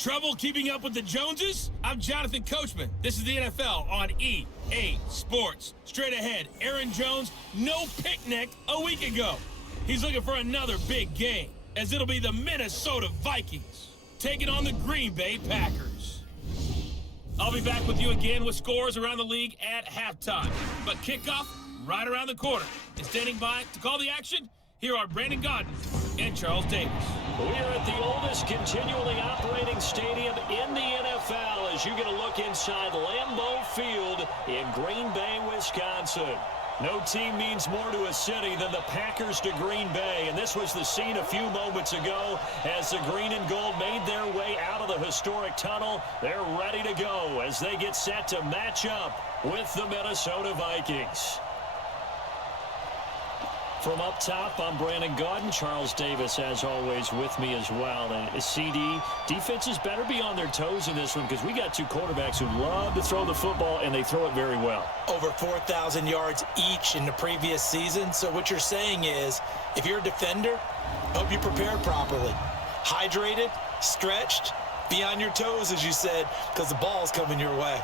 Trouble keeping up with the Joneses? I'm Jonathan Coachman. This is the NFL on EA Sports. Straight ahead, Aaron Jones, no picnic a week ago. He's looking for another big game, as it'll be the Minnesota Vikings taking on the Green Bay Packers. I'll be back with you again with scores around the league at halftime. But kickoff right around the corner. And standing by to call the action, here are Brandon Gaudin and Charles Davis. We are at the oldest continually operating stadium in the NFL as you get a look inside Lambeau Field in Green Bay, Wisconsin. No team means more to a city than the Packers to Green Bay, and this was the scene a few moments ago as the green and gold made their way out of the historic tunnel. They're ready to go as they get set to match up with the Minnesota Vikings. From up top, I'm Brandon Gaudin. Charles Davis, as always, with me as well. And CD, defenses better be on their toes in this one because we got two quarterbacks who love to throw the football, and they throw it very well. Over 4,000 yards each in the previous season. So what you're saying is, if you're a defender, hope you prepared properly. Hydrated, stretched, be on your toes, as you said, because the ball's coming your way.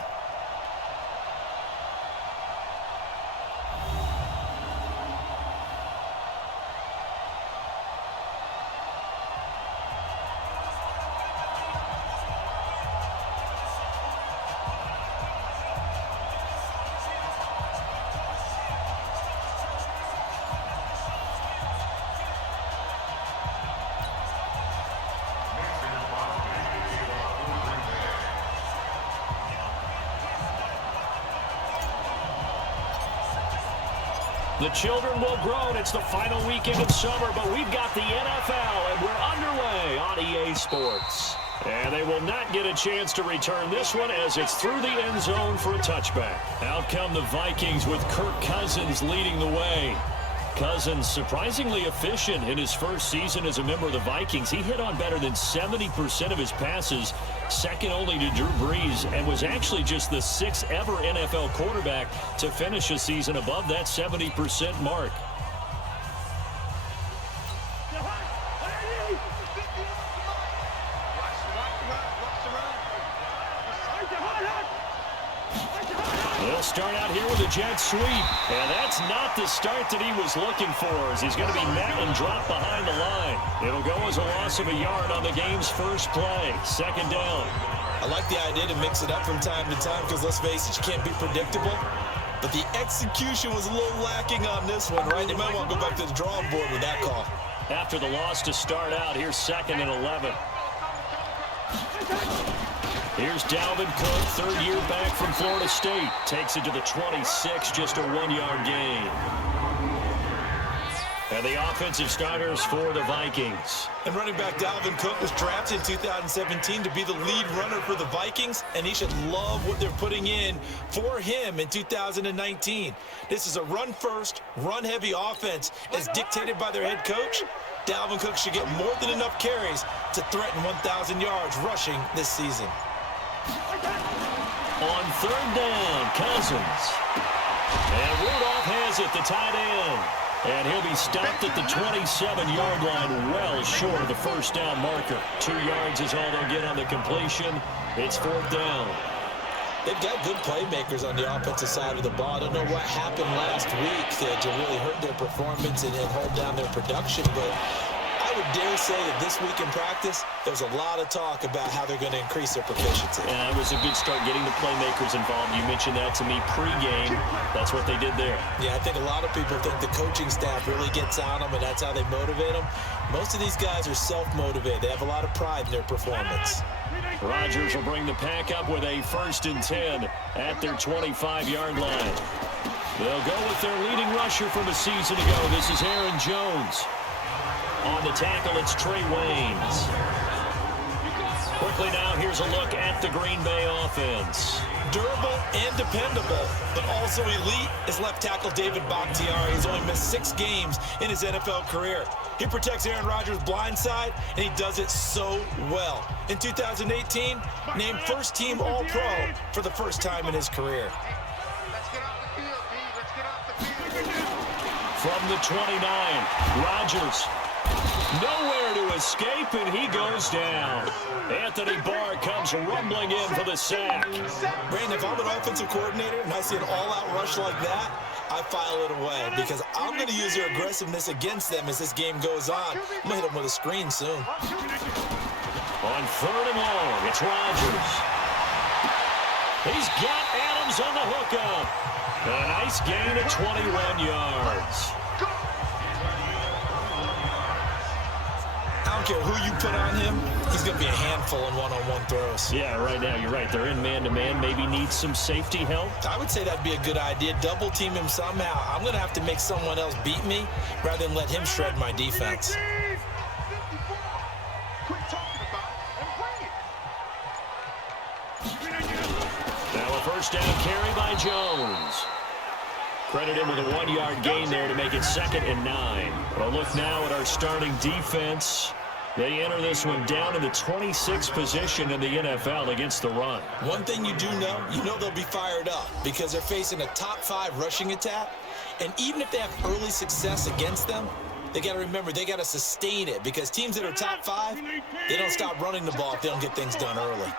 The children will grow, and it's the final weekend of summer, but we've got the NFL, and we're underway on EA Sports. And they will not get a chance to return this one as it's through the end zone for a touchback. Out come the Vikings with Kirk Cousins leading the way. Cousins surprisingly efficient in his first season as a member of the Vikings. He hit on better than 70% of his passes, second only to Drew Brees, and was actually just the sixth ever NFL quarterback to finish a season above that 70% mark. They'll start out here with a jet sweep, and that's not the start that he was looking for, as he's going to be met and dropped behind the line. It'll go as a loss of a yard on the game's first play, second down. I like the idea to mix it up from time to time because, let's face it, you can't be predictable. But the execution was a little lacking on this one, right? You might want to go back to the drawing board with that call. After the loss to start out, here's 2nd and 11. Here's Dalvin Cook, third year back from Florida State. Takes it to the 26, just a 1-yard gain. And the offensive starters for the Vikings. And running back Dalvin Cook was drafted in 2017 to be the lead runner for the Vikings, and he should love what they're putting in for him in 2019. This is a run-first, run-heavy offense as dictated by their head coach. Dalvin Cook should get more than enough carries to threaten 1,000 yards rushing this season. On third down, Cousins. And Rudolph has it, the tight end. And he'll be stopped at the 27-yard line, well short of the first down marker. 2 yards is all they'll get on the completion. It's 4th down. They've got good playmakers on the offensive side of the ball. I don't know what happened last week to really hurt their performance and hold down their production, but I would dare say that this week in practice, there's a lot of talk about how they're going to increase their proficiency. And it was a good start getting the playmakers involved. You mentioned that to me pregame. That's what they did there. Yeah, I think a lot of people think the coaching staff really gets on them, and that's how they motivate them. Most of these guys are self-motivated. They have a lot of pride in their performance. Rodgers will bring the pack up with a 1st and 10 at their 25-yard line. They'll go with their leading rusher from a season ago. This is Aaron Jones. On the tackle, it's Trey Waynes. Quickly now, here's a look at the Green Bay offense. Durable and dependable, but also elite is left tackle David Bakhtiari. He's only missed 6 games in his NFL career. He protects Aaron Rodgers' blind side, and he does it so well. In 2018, named first-team All-Pro for the first time in his career. From the 29, Rodgers Nowhere to escape, and he goes down. Anthony Barr comes rumbling in for the sack. Brandon, if I'm an offensive coordinator and I see an all-out rush like that, I file it away because I'm going to use their aggressiveness against them as this game goes on. I'm going to hit them with a screen soon. On 3rd and long, it's Rodgers. He's got Adams on the hookup. A nice gain of 21 yards. I don't care who you put on him, he's going to be a handful in one-on-one throws. Yeah, right now, you're right. They're in man-to-man. Maybe needs some safety help. I would say that'd be a good idea. Double team him somehow. I'm going to have to make someone else beat me rather than let him shred my defense. Now a first down carry by Jones. Credit him with a 1-yard gain there to make it 2nd and 9. But a look now at our starting defense. They enter this one down in the 26th position in the NFL against the run. One thing you do know, they'll be fired up because they're facing a top 5 rushing attack. And even if they have early success against them, they got to remember they got to sustain it because teams that are top 5, they don't stop running the ball if they don't get things done early.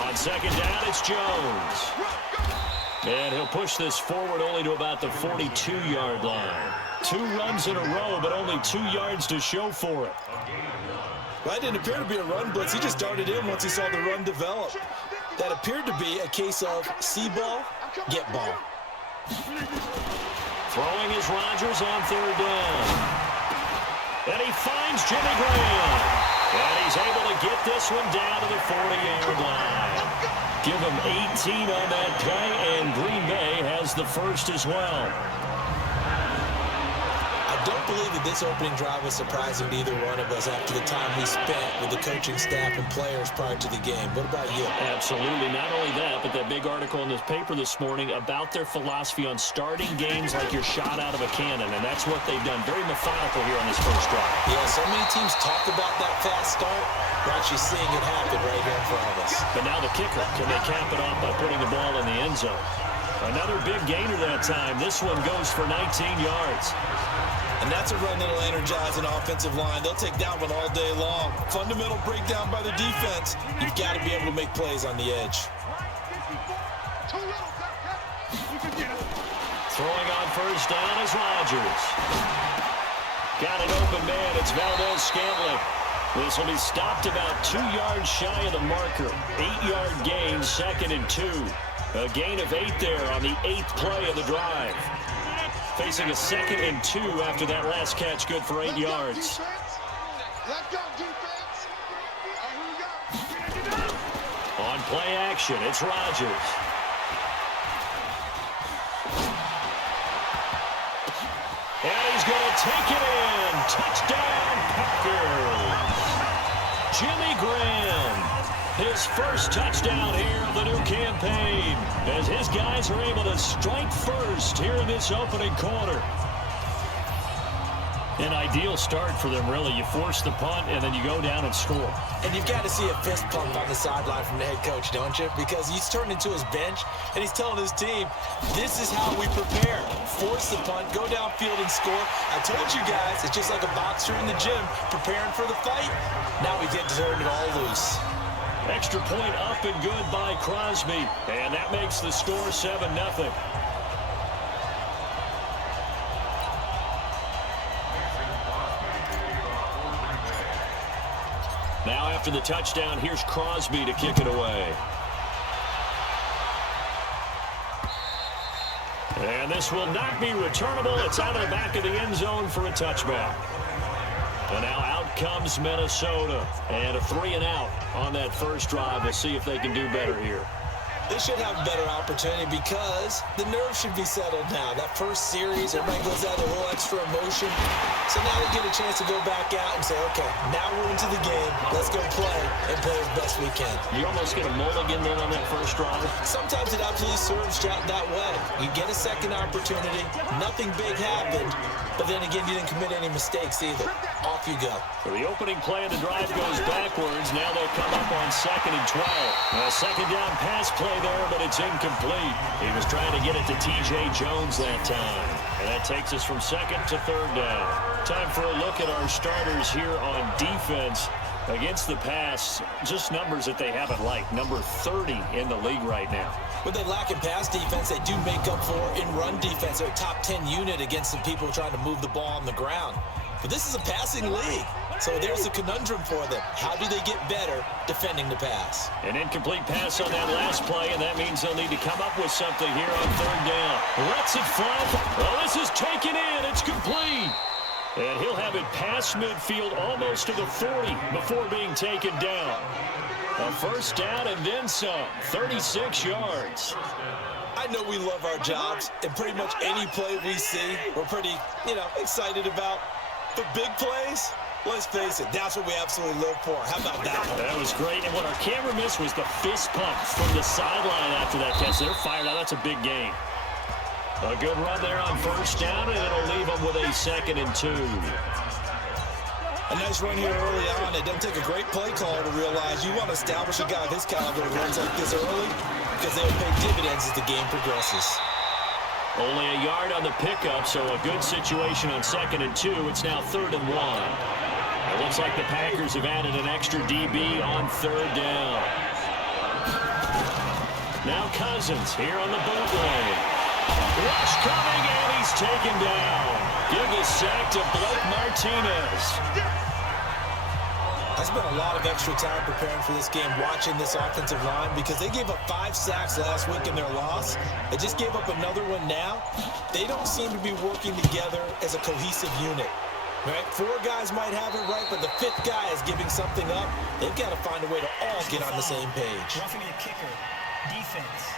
On 2nd down, it's Jones. And he'll push this forward only to about the 42-yard line. 2 runs in a row, but only 2 yards to show for it. Well, that didn't appear to be a run blitz. He just darted in once he saw the run develop. That appeared to be a case of see ball, get ball. Throwing is Rodgers on 3rd down. And he finds Jimmy Graham. And he's able to get this one down to the 40-yard line. Give him 18 on that play, and Green Bay has the first as well. I don't believe that this opening drive was surprising to either one of us after the time we spent with the coaching staff and players prior to the game. What about you? Absolutely. Not only that, but that big article in this paper this morning about their philosophy on starting games like you're shot out of a cannon, and that's what they've done. Very methodical here on this first drive. Yeah, so many teams talk about that fast start. We're actually seeing it happen right here in front of us. But now the kicker. Can they cap it off by putting the ball in the end zone? Another big gainer that time. This one goes for 19 yards. And that's a run that'll energize an offensive line. They'll take that one all day long. Fundamental breakdown by the defense. You've got to be able to make plays on the edge. Throwing on first down is Rodgers. Got an open man. It's Valdez-Scantling. This will be stopped about 2 yards shy of the marker. 8-yard gain, 2nd and 2. A gain of 8 there on the 8th play of the drive. Facing a 2nd and 2 after that last catch, good for 8 yards. On play action, it's Rodgers. And he's going to take it in. Touchdown, Packers. Jimmy Graham, his first touchdown here of the new campaign, as his guys are able to strike first here in this opening quarter. An ideal start for them, really. You force the punt, and then you go down and score. And you've got to see a fist pump on the sideline from the head coach, don't you? Because he's turned into his bench, and he's telling his team, this is how we prepare. Force the punt, go downfield and score. I told you guys, it's just like a boxer in the gym preparing for the fight. Now we get to turn it all loose. Extra point up and good by Crosby, and that makes the score 7-0. Now after the touchdown, here's Crosby to kick it away. And this will not be returnable. It's out of the back of the end zone for a touchback. And now out comes Minnesota. And a 3-and-out on that first drive. We'll see if they can do better here. They should have a better opportunity because the nerves should be settled now. That first series, everybody goes out a little extra emotion. So now they get a chance to go back out and say, okay, now we're into the game. Let's go play and play as best we can. You almost get a mulligan then on that first drive. Sometimes it absolutely serves that way. You get a second opportunity. Nothing big happened. but then again, you didn't commit any mistakes either. Off you go. So the opening play of the drive goes backwards. Now they'll come up on 2nd and 12. A second down pass play there, but it's incomplete. He was trying to get it to T.J. Jones that time. And that takes us from 2nd to 3rd down. Time for a look at our starters here on defense. Against the pass, just numbers that they haven't liked. Number 30 in the league right now. When they lack in pass defense, they do make up for in run defense. They're a top 10 unit against some people trying to move the ball on the ground. But this is a passing league, so there's a conundrum for them. How do they get better defending the pass? An incomplete pass on that last play, and that means they'll need to come up with something here on 3rd down. Lets it fly. Well, this is taken in. It's complete. And he'll have it past midfield almost to the 40 before being taken down. A first down and then some. 36 yards. I know we love our jobs, and pretty much any play we see, we're pretty, excited about. But big plays, let's face it, that's what we absolutely live for. How about that one? That was great. And what our camera missed was the fist pump from the sideline after that catch. They're fired out. That's a big game. A good run there on first down, and it'll leave them with a 2nd and 2. A nice run here early on. It doesn't take a great play caller to realize you want to establish a guy of his caliber who runs like this early because they'll pay dividends as the game progresses. Only a yard on the pickup, so a good situation on 2nd and 2. It's now 3rd and 1. It looks like the Packers have added an extra DB on 3rd down. Now Cousins here on the bootleg. Rush coming, and he's taken down. Give the sack to Blake Martinez. I spent a lot of extra time preparing for this game, watching this offensive line, because they gave up 5 sacks last week in their loss. They just gave up another one now. They don't seem to be working together as a cohesive unit. Right? 4 guys might have it right, but the 5th guy is giving something up. They've got to find a way to all get on the same page. Roughing the kicker, defense.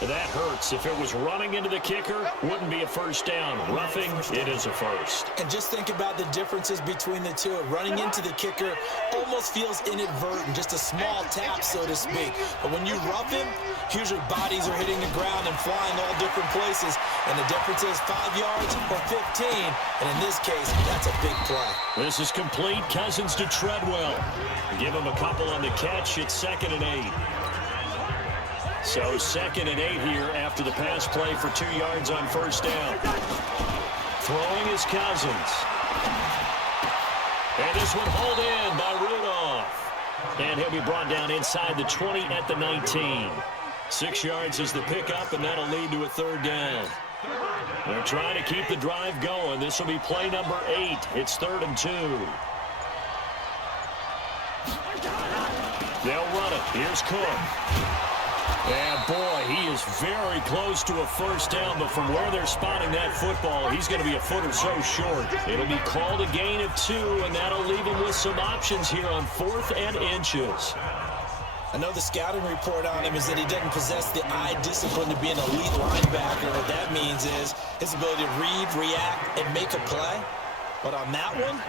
That hurts. If it was running into the kicker, wouldn't be a first down. Roughing, it is a first. And just think about the differences between the two. Running into the kicker almost feels inadvertent, just a small tap, so to speak. But when you rough him, usually bodies are hitting the ground and flying all different places. And the difference is 5 yards or 15. And in this case, that's a big play. This is complete. Cousins to Treadwell. Give him a couple on the catch. It's 2nd and 8. So 2nd and 8 here after the pass play for 2 yards on first down. Throwing is Cousins. And this one hauled in by Rudolph. And he'll be brought down inside the 20 at the 19. 6 yards is the pickup, and that'll lead to a 3rd down. They're trying to keep the drive going. This will be play number 8. It's 3rd and 2. They'll run it. Here's Cook. And, boy, he is very close to a first down, but from where they're spotting that football, he's going to be a foot or so short. It'll be called a gain of 2, and that'll leave him with some options here on 4th and inches. I know the scouting report on him is that he doesn't possess the eye discipline to be an elite linebacker. What that means is his ability to read, react, and make a play. But on that one,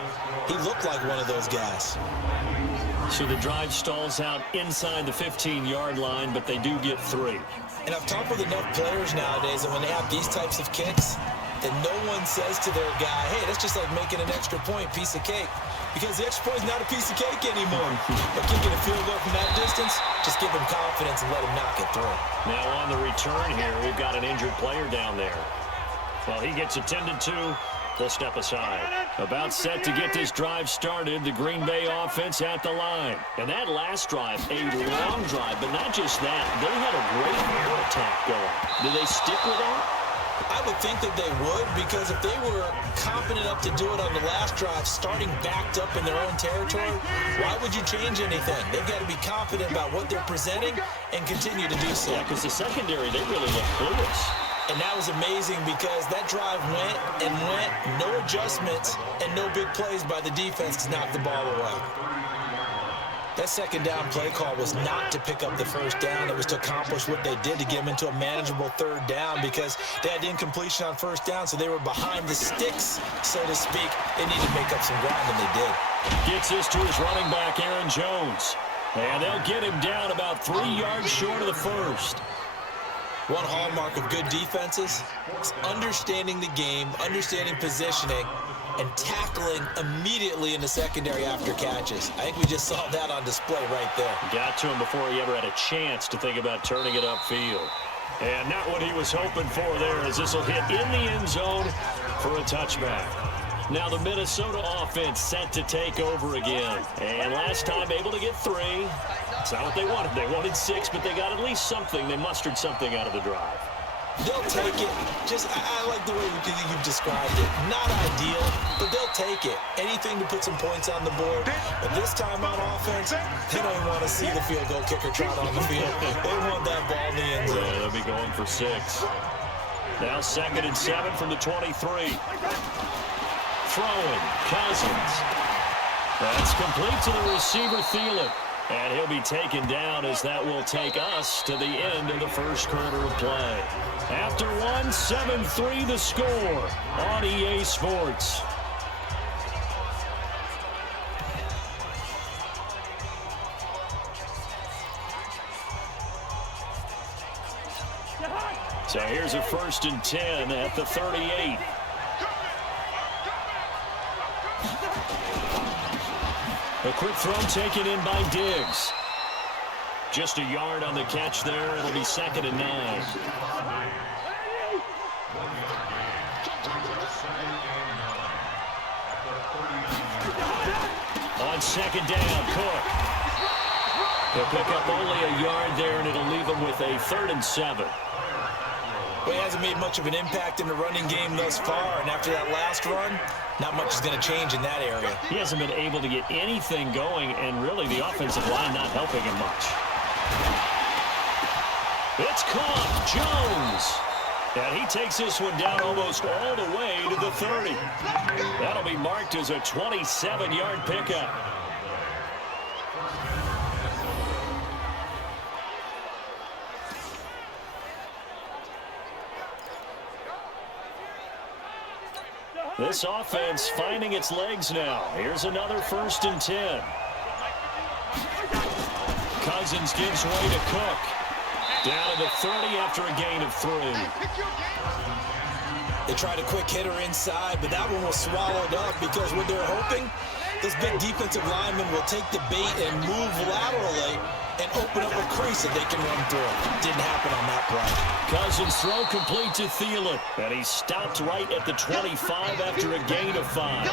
he looked like one of those guys. So the drive stalls out inside the 15-yard line, but they do get 3. And I've talked with enough players nowadays that when they have these types of kicks, that no one says to their guy, hey, that's just like making an extra point, piece of cake. Because the extra point is not a piece of cake anymore. But kicking a field goal from that distance, just give him confidence and let him knock it through. Now on the return here, we've got an injured player down there. Well, he gets attended to. They'll step aside. About set to get this drive started, the Green Bay offense at the line. And that last drive, a long drive, but not just that. They had a great air attack going. Do they stick with that? I would think that they would, because if they were confident enough to do it on the last drive, starting backed up in their own territory, why would you change anything? They've got to be confident about what they're presenting and continue to do so. Yeah, because the secondary, they really look clueless. And that was amazing because that drive went and went, no adjustments and no big plays by the defense to knock the ball away. That second down play call was not to pick up the first down. It was to accomplish what they did to get them into a manageable 3rd down because they had incompletion on first down, so they were behind the sticks, so to speak. They needed to make up some ground, and they did. Gets this to his running back, Aaron Jones. And they'll get him down about 3 yards short of the first. One hallmark of good defenses is understanding the game, understanding positioning, and tackling immediately in the secondary after catches. I think we just saw that on display right there. Got to him before he ever had a chance to think about turning it upfield. And not what he was hoping for there, as this will hit in the end zone for a touchback. Now the Minnesota offense set to take over again. And last time able to get 3. It's not what they wanted. They wanted 6, but they got at least something. They mustered something out of the drive. They'll take it. I like the way you've described it. Not ideal, but they'll take it. Anything to put some points on the board. But this time on offense, they don't even want to see the field goal kicker trot on the field. They want that ball in the end zone. Yeah, they'll be going for 6. Now 2nd and 7 from the 23. Throwing, Cousins. That's complete to the receiver, Thielen. And he'll be taken down, as that will take us to the end of the first quarter of play. After 1, 7-3 the score on EA Sports. So here's a 1st and 10 at the 38. A quick throw taken in by Diggs. Just a yard on the catch there. It'll be 2nd and 9. On 2nd down, Cook. He'll pick up only a yard there, and it'll leave him with a 3rd and 7. Well, he hasn't made much of an impact in the running game thus far, and after that last run, not much is going to change in that area. He hasn't been able to get anything going, and really the offensive line not helping him much. It's caught, Jones. And he takes this one down almost all the way to the 30. That'll be marked as a 27-yard pickup. This offense finding its legs now. Here's another 1st and 10. Cousins gives way to Cook. Down to the 30 after a gain of 3. They tried a quick hitter inside, but that one was swallowed up because what they're hoping, those big defensive linemen will take the bait and move laterally and open up a crease that they can run through. Didn't happen on that play. Cousins throw complete to Thielen, and he stopped right at the 25 after a gain of 5.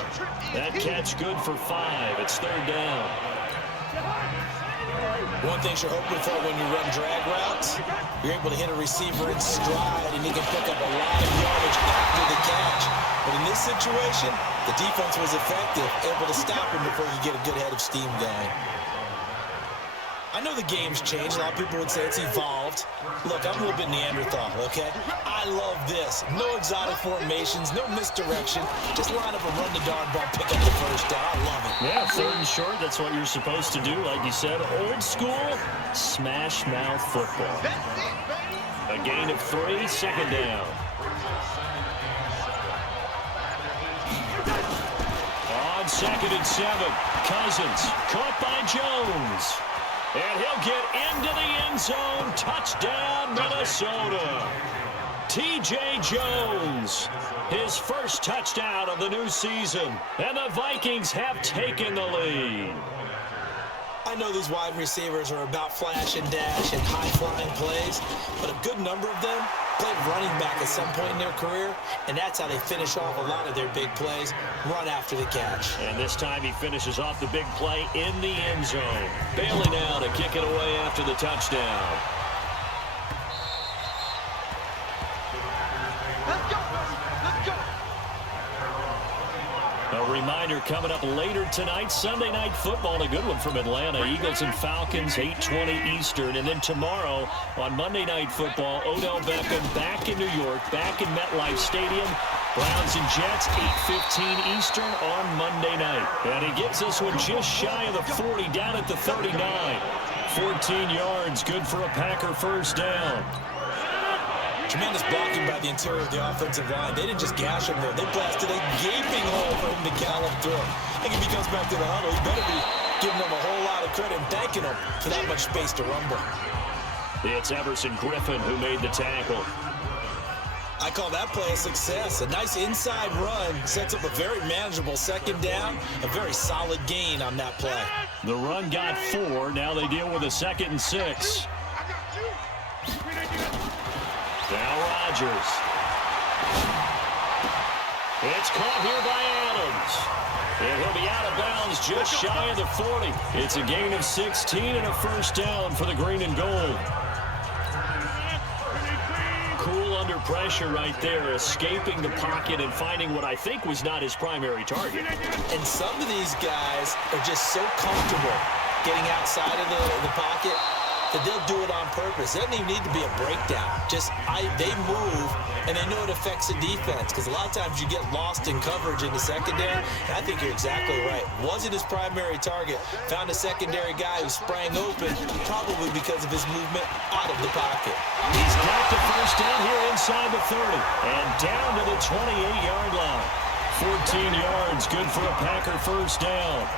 That catch good for 5. It's 3rd down. One thing you're hoping for when you run drag routes, you're able to hit a receiver in stride and he can pick up a lot of yardage after the catch. But in this situation, the defense was effective, able to stop him before you get a good head of steam going. I know the game's changed. A lot of people would say it's evolved. Look, I'm a little bit Neanderthal, okay? I love this. No exotic formations, no misdirection. Just line up and run the darn ball, pick up the 1st down. I love it. Yeah, 3rd and short. That's what you're supposed to do. Like you said, old school, smash mouth football. A gain of 3, 2nd down. On 2nd and 7, Cousins caught by Jones. And he'll get into the end zone. Touchdown, Minnesota. T.J. Jones, his 1st touchdown of the new season. And the Vikings have taken the lead. I know these wide receivers are about flash and dash and high-flying plays, but a good number of them played running back at some point in their career, and that's how they finish off a lot of their big plays, run after the catch. And this time he finishes off the big play in the end zone. Bailey now to kick it away after the touchdown. A reminder coming up later tonight, Sunday Night Football, a good one from Atlanta. Eagles and Falcons, 8:20 Eastern. And then tomorrow on Monday Night Football, Odell Beckham back in New York, back in MetLife Stadium. Browns and Jets, 8:15 Eastern on Monday night. And he gets this one just shy of the 40, down at the 39. 14 yards, good for a Packer 1st down. Tremendous blocking by the interior of the offensive line. They didn't just gash him there. They blasted a gaping hole for him to gallop through. I think if he comes back to the huddle, he better be giving them a whole lot of credit and thanking them for that much space to rumble. It's Everson Griffin who made the tackle. I call that play a success. A nice inside run sets up a very manageable second down. A very solid gain on that play. The run got 4. Now they deal with a 2nd and 6. Now Rodgers. It's caught here by Adams. And he'll be out of bounds just shy of the 40. It's a gain of 16 and a first down for the green and gold. Cool under pressure right there, escaping the pocket and finding what I think was not his primary target. And some of these guys are just so comfortable getting outside of the pocket that they'll do it on purpose. It doesn't even need to be a breakdown. They move, and they know it affects the defense, because a lot of times you get lost in coverage in the secondary, and I think you're exactly right. Wasn't his primary target. Found a secondary guy who sprang open, probably because of his movement out of the pocket. He's got the first down here inside the 30, and down to the 28-yard line. 14 yards, good for a Packer first down.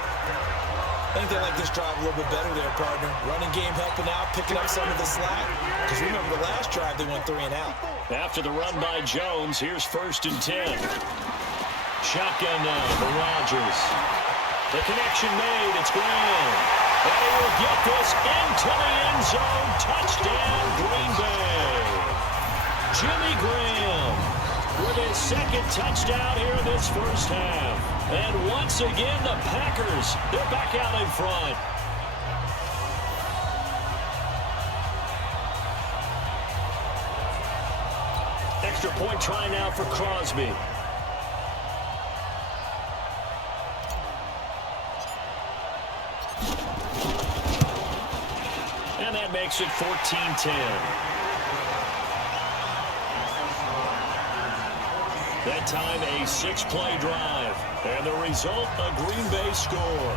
I think they like this drive a little bit better there, partner. Running game helping out, picking up some of the slack. Because remember the last drive, they went 3 and out. After the run by Jones, here's 1st and 10. Shotgun now for Rodgers. The connection made. It's Graham. And he will get this into the end zone. Touchdown, Green Bay. Jimmy Graham with his 2nd touchdown here in this first half. And once again, the Packers, they're back out in front. Extra point try now for Crosby. And that makes it 14-10. That time a 6-play drive. And the result, a Green Bay score.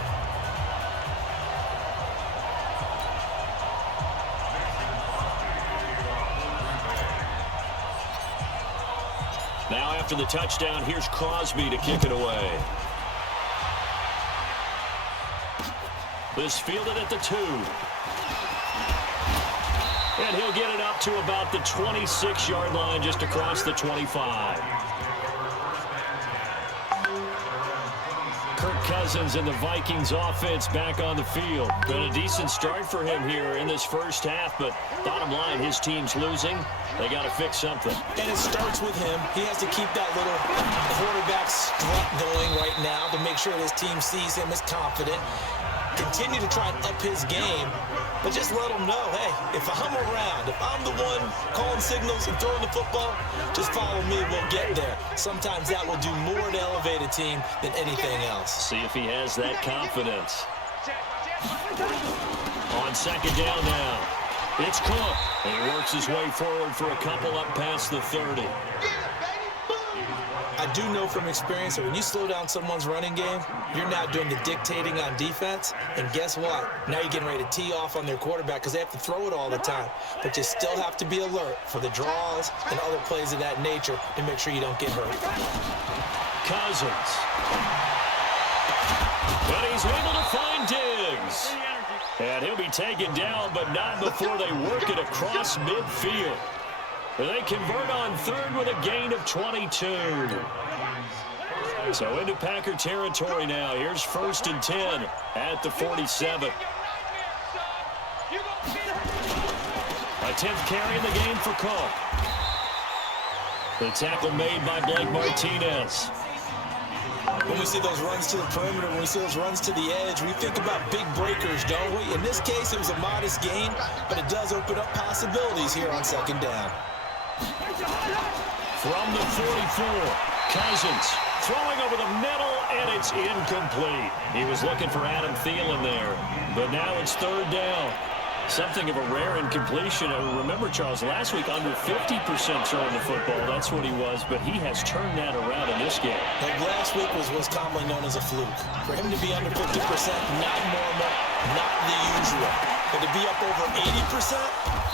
Now after the touchdown, here's Crosby to kick it away. This fielded at the 2. And he'll get it up to about the 26-yard line, just across the 25. Kirk Cousins and the Vikings offense back on the field. Been a decent start for him here in this first half, but bottom line, his team's losing. They got to fix something. And it starts with him. He has to keep that little quarterback strut going right now to make sure his team sees him as confident. Continue to try and up his game, but just let him know, hey, if I'm around, if I'm the one calling signals and throwing the football, just follow me, we'll get there. Sometimes that will do more to elevate a team than anything else. See if he has that confidence. On 2nd down now, it's Cook. And he works his way forward for a couple up past the 30. I do know from experience that when you slow down someone's running game, you're now doing the dictating on defense. And guess what? Now you're getting ready to tee off on their quarterback because they have to throw it all the time. But you still have to be alert for the draws and other plays of that nature to make sure you don't get hurt. Cousins. And he's able to find Diggs. And he'll be taken down, but not before they work it across midfield. They convert on 3rd with a gain of 22. So into Packer territory now. Here's 1st and 10 at the 47. A 10th carry in the game for Cook. The tackle made by Blake Martinez. When we see those runs to the perimeter, when we see those runs to the edge, we think about big breakers, don't we? In this case, it was a modest gain, but it does open up possibilities here on 2nd down. From the 44, Cousins throwing over the middle, and it's incomplete. He was looking for Adam Thielen there, but now it's 3rd down. Something of a rare incompletion. Remember, Charles, last week under 50% throwing the football. That's what he was, but he has turned that around in this game. Like last week was commonly known as a fluke. For him to be under 50%, not normal, not the usual. But to be up over 80%,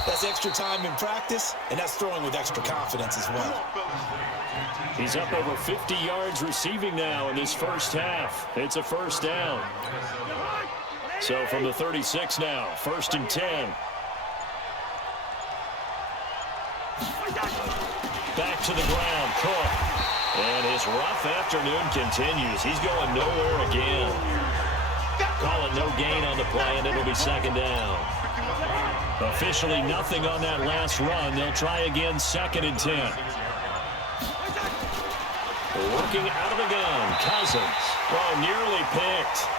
that's extra time in practice, and that's throwing with extra confidence as well. He's up over 50 yards receiving now in this first half. It's a first down. So from the 36 now, 1st and 10. to the ground. Cook. And his rough afternoon continues. He's going nowhere again. Call it no gain on the play, and it'll be second down. Officially nothing on that last run. They'll try again, 2nd and 10. Working out of the gun, Cousins. Oh, nearly picked.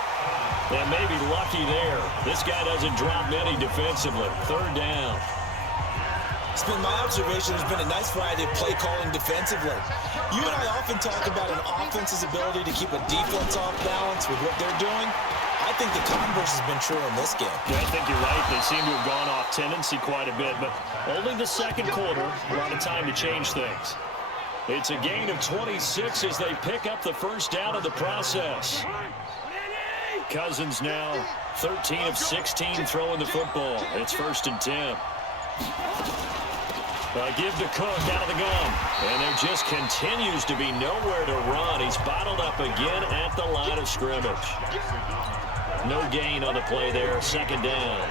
And maybe lucky there. This guy doesn't drop many defensively. 3rd down. It's been my observation there's been a nice variety of play calling defensively. You and I often talk about an offense's ability to keep a defense off balance with what they're doing. I think the converse has been true in this game. Yeah, I think you're right. They seem to have gone off tendency quite a bit, but only the 2nd quarter, a lot of time to change things. It's a gain of 26 as they pick up the 1st down of the process. Cousins now 13 of 16 throwing the football. It's 1st and 10. Give to Cook out of the gun. And there just continues to be nowhere to run. He's bottled up again at the line of scrimmage. No gain on the play there. 2nd down.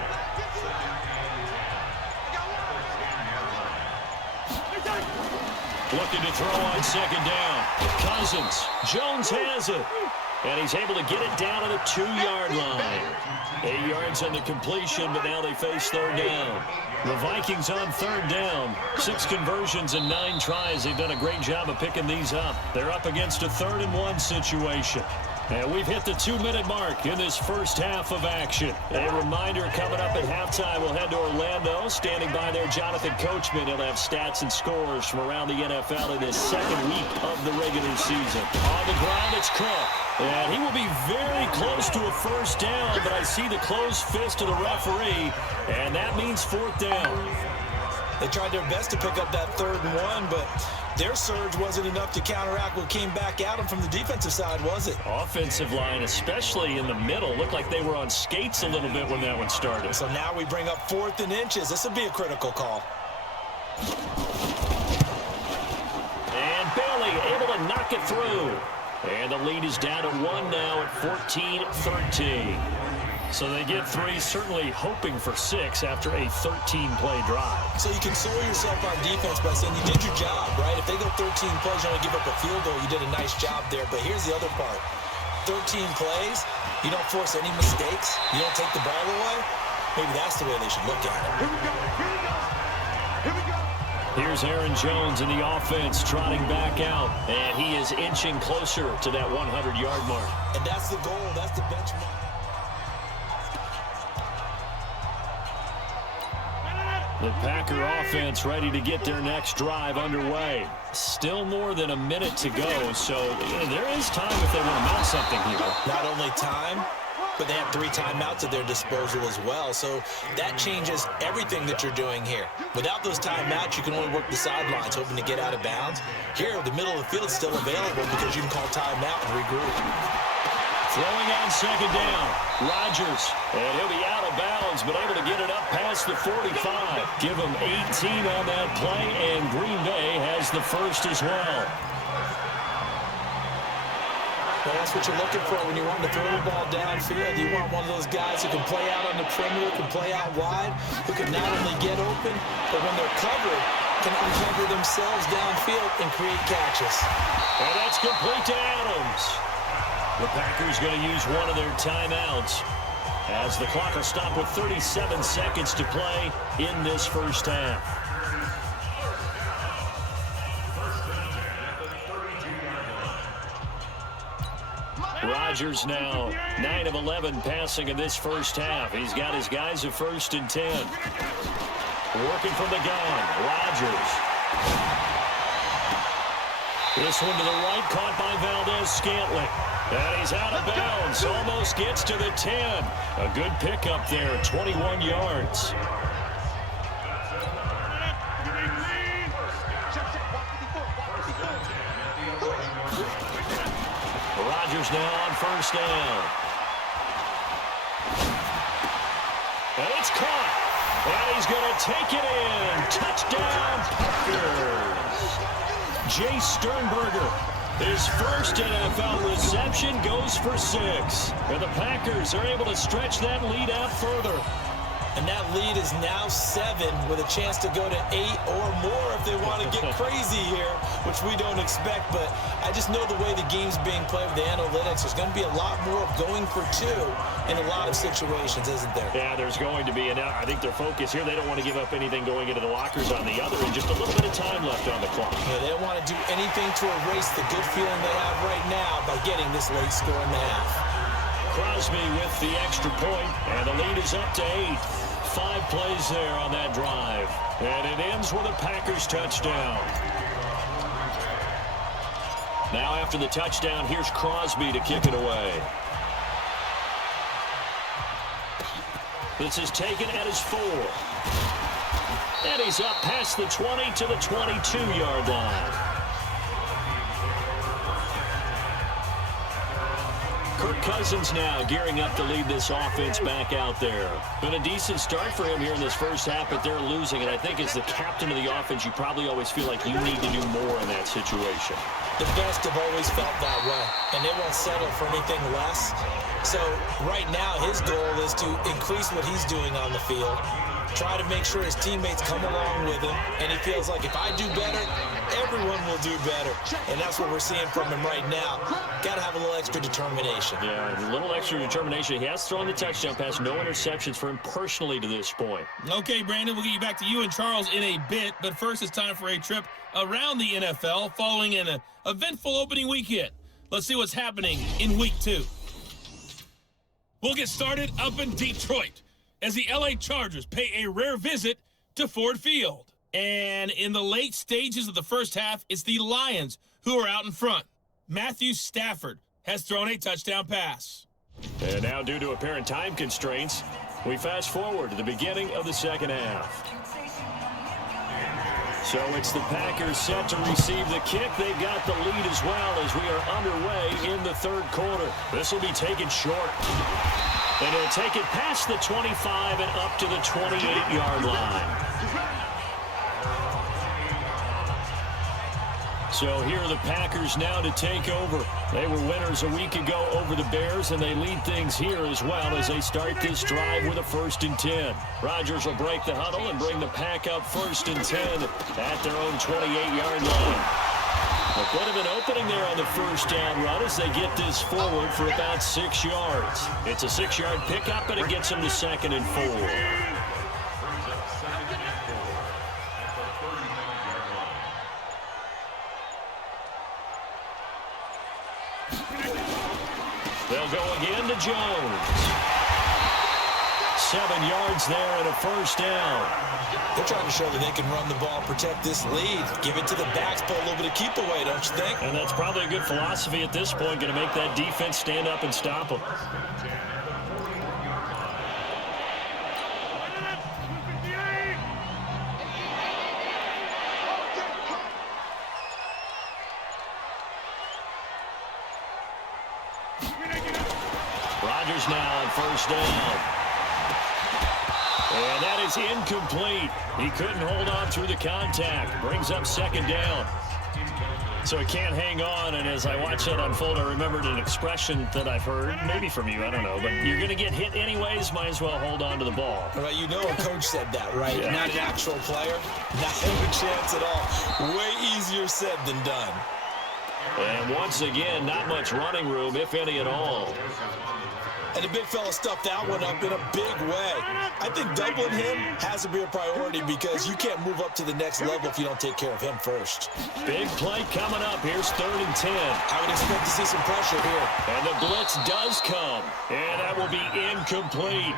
Looking to throw on 2nd down. Cousins. Jones has it. And he's able to get it down to the 2-yard line. 8 yards on the completion, but now they face 3rd down. The Vikings on 3rd down. 6 conversions and 9 tries. They've done a great job of picking these up. They're up against a 3rd and 1 situation. And we've hit the 2-minute mark in this first half of action. A reminder coming up at halftime, we'll head to Orlando. Standing by there, Jonathan Coachman. He'll have stats and scores from around the NFL in this 2nd week of the regular season. On the ground, it's Cook. And he will be very close to a 1st down, but I see the closed fist of the referee, and that means 4th down. They tried their best to pick up that 3rd and 1, but their surge wasn't enough to counteract what came back at them from the defensive side, was it? Offensive line, especially in the middle, looked like they were on skates a little bit when that one started. So now we bring up 4th and inches. This would be a critical call. And Bailey able to knock it through. And the lead is down to 1 now at 14-13. So they get 3, certainly hoping for 6 after a 13-play drive. So you console yourself on defense by saying you did your job, right? If they go 13 plays, you only give up a field goal, you did a nice job there. But here's the other part. 13 plays, you don't force any mistakes, you don't take the ball away. Maybe that's the way they should look at it. Here's Aaron Jones in the offense trotting back out. And he is inching closer to that 100-yard mark. And that's the goal. That's the benchmark. The Packer offense ready to get their next drive underway. Still more than a minute to go, so there is time if they want to mount something here. Not only time, but they have 3 timeouts at their disposal as well. So that changes everything that you're doing here. Without those timeouts, you can only work the sidelines, hoping to get out of bounds. Here, the middle of the field is still available because you can call timeout and regroup. Throwing on 2nd down. Rodgers, and he'll be out of bounds, but able to get it up past the 45. Give him 18 on that play, and Green Bay has the 1st as well. Well, that's what you're looking for when you want to throw the ball downfield. You want one of those guys who can play out on the perimeter, can play out wide, who can not only get open, but when they're covered, can uncover themselves downfield and create catches. And that's complete to Adams. The Packers going to use one of their timeouts as the clock will stop with 37 seconds to play in this first half. Rodgers now 9 of 11 passing in this first half. He's got his guys at 1st and 10. Working from the gun, Rodgers. This one to the right, caught by Valdez-Scantling. And he's out of bounds, almost gets to the 10. A good pickup there, 21 yards. Rodgers now on 1st down. And it's caught. And he's going to take it in. Touchdown, Packers. Jay Sternberger. His first NFL reception goes for 6. And the Packers are able to stretch that lead out further. And that lead is now 7 with a chance to go to 8 or more if they want to get crazy here, which we don't expect. But I just know the way the game's being played with the analytics, there's going to be a lot more of going for 2 in a lot of situations, isn't there? Yeah, there's going to be. And I think their focus here, they don't want to give up anything going into the lockers on the other and just a little bit of time left on the clock. Yeah, they don't want to do anything to erase the good feeling they have right now by getting this late score in the half. Crosby with the extra point, and the lead is up to 8. 5 plays there on that drive. And it ends with a Packers touchdown. Now after the touchdown, here's Crosby to kick it away. This is taken at his 4. And he's up past the 20 to the 22-yard line. Kirk Cousins now gearing up to lead this offense back out there. Been a decent start for him here in this first half, but they're losing. And I think as the captain of the offense, you probably always feel like you need to do more in that situation. The best have always felt that way, and they won't settle for anything less. So right now, his goal is to increase what he's doing on the field, try to make sure his teammates come along with him, and he feels like if I do better, everyone will do better. And that's what we're seeing from him right now. Got to have a little extra determination. Yeah, a little extra determination. He has thrown the touchdown pass, no interceptions for him personally to this point. Okay, Brandon, we'll get you back to you and Charles in a bit, but first it's time for a trip around the NFL following an eventful opening weekend. Let's see what's happening in week 2. We'll get started up in Detroit as the LA Chargers pay a rare visit to Ford Field. And in the late stages of the first half, it's the Lions who are out in front. Matthew Stafford has thrown a touchdown pass. And now, due to apparent time constraints, we fast forward to the beginning of the second half. So it's the Packers set to receive the kick. They've got the lead as well as we are underway in the third quarter. This will be taken short. And he'll take it past the 25 and up to the 28-yard line. So here are the Packers now to take over. They were winners a week ago over the Bears, and they lead things here as well as they start this drive with a 1st and 10. Rodgers will break the huddle and bring the Pack up 1st and 10 at their own 28-yard line. A bit of an opening there on the first down run as they get this forward for about 6 yards. It's a 6-yard pickup, and it gets them to 2nd and 4. They'll go again to Jones. 7 yards there and a 1st down. They're trying to show that they can run the ball, protect this lead, give it to the backs, put a little bit of keep away, don't you think? And that's probably a good philosophy at this point, going to make that defense stand up and stop them. Rodgers now on 1st down. And that is incomplete. He couldn't hold on through the contact. Brings up 2nd down. So he can't hang on, and as I watch that unfold, I remembered an expression that I've heard, maybe from you, I don't know, but you're going to get hit anyways, might as well hold on to the ball. Right, you know a coach said that, right? Yeah. Not an actual player. Not a chance at all. Way easier said than done. And once again, not much running room, if any at all. And the big fella stuffed that one up in a big way. I think doubling him has to be a priority because you can't move up to the next level if you don't take care of him first. Big play coming up. Here's 3rd and 10. I would expect to see some pressure here. And the blitz does come. And that will be incomplete.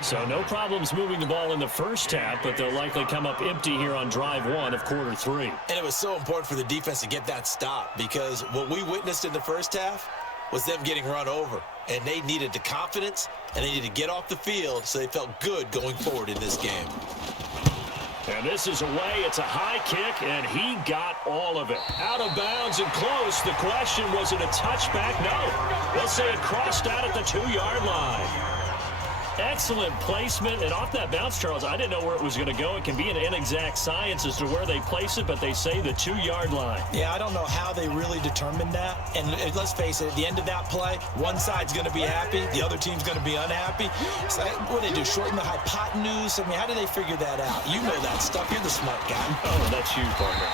So no problems moving the ball in the first half, but they'll likely come up empty here on drive 1 of quarter 3. And it was so important for the defense to get that stop because what we witnessed in the first half was them getting run over. And they needed the confidence, and they needed to get off the field so they felt good going forward in this game. And this is away. It's a high kick, and he got all of it. Out of bounds and close. The question, was it a touchback? No. They'll say it crossed out at the 2-yard line. Excellent placement, and off that bounce, Charles, I didn't know where it was going to go. It can be an inexact science as to where they place it, but they say the 2-yard line. Yeah, I don't know how they really determined that. And let's face it, at the end of that play, one side's going to be happy, the other team's going to be unhappy. So what do they do, shorten the hypotenuse? I mean, how do they figure that out? You know that stuff. You're the smart guy. Oh, that's you, partner.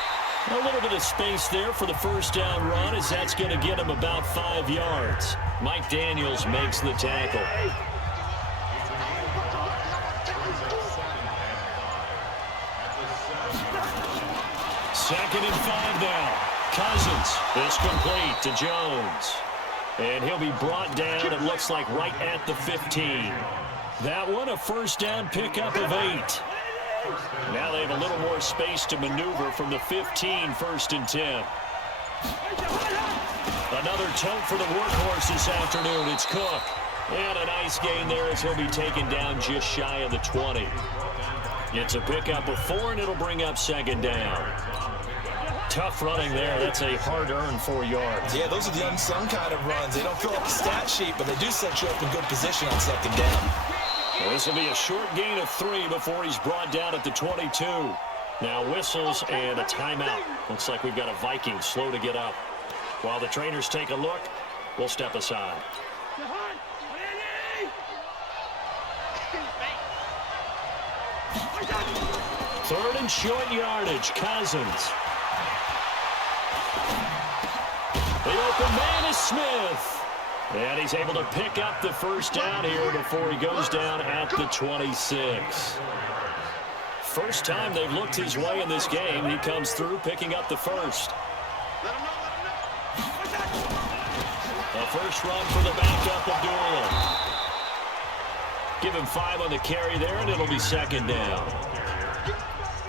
A little bit of space there for the first down run, as that's going to get him about 5 yards. Mike Daniels makes the tackle. Second and 5 now. Cousins is complete to Jones. And he'll be brought down, it looks like, right at the 15. That one, a first down pickup of 8. Now they have a little more space to maneuver from the 15, first and 10. Another tote for the workhorse this afternoon. It's Cook. And a nice gain there as he'll be taken down just shy of the 20. It's a pickup of 4, and it'll bring up second down. Tough running there. That's a hard-earned 4 yards. Yeah, those are the unsung kind of runs. They don't fill up the stat sheet, but they do set you up in good position on second down. Well, this will be a short gain of 3 before he's brought down at the 22. Now whistles and a timeout. Looks like we've got a Viking slow to get up. While the trainers take a look, we'll step aside. Third and short yardage, Cousins. The open man is Smith. And he's able to pick up the first down here before he goes down at the 26. First time they've looked his way in this game. He comes through picking up the first. A first run for the backup of Doolin. Give him 5 on the carry there, and it'll be second down.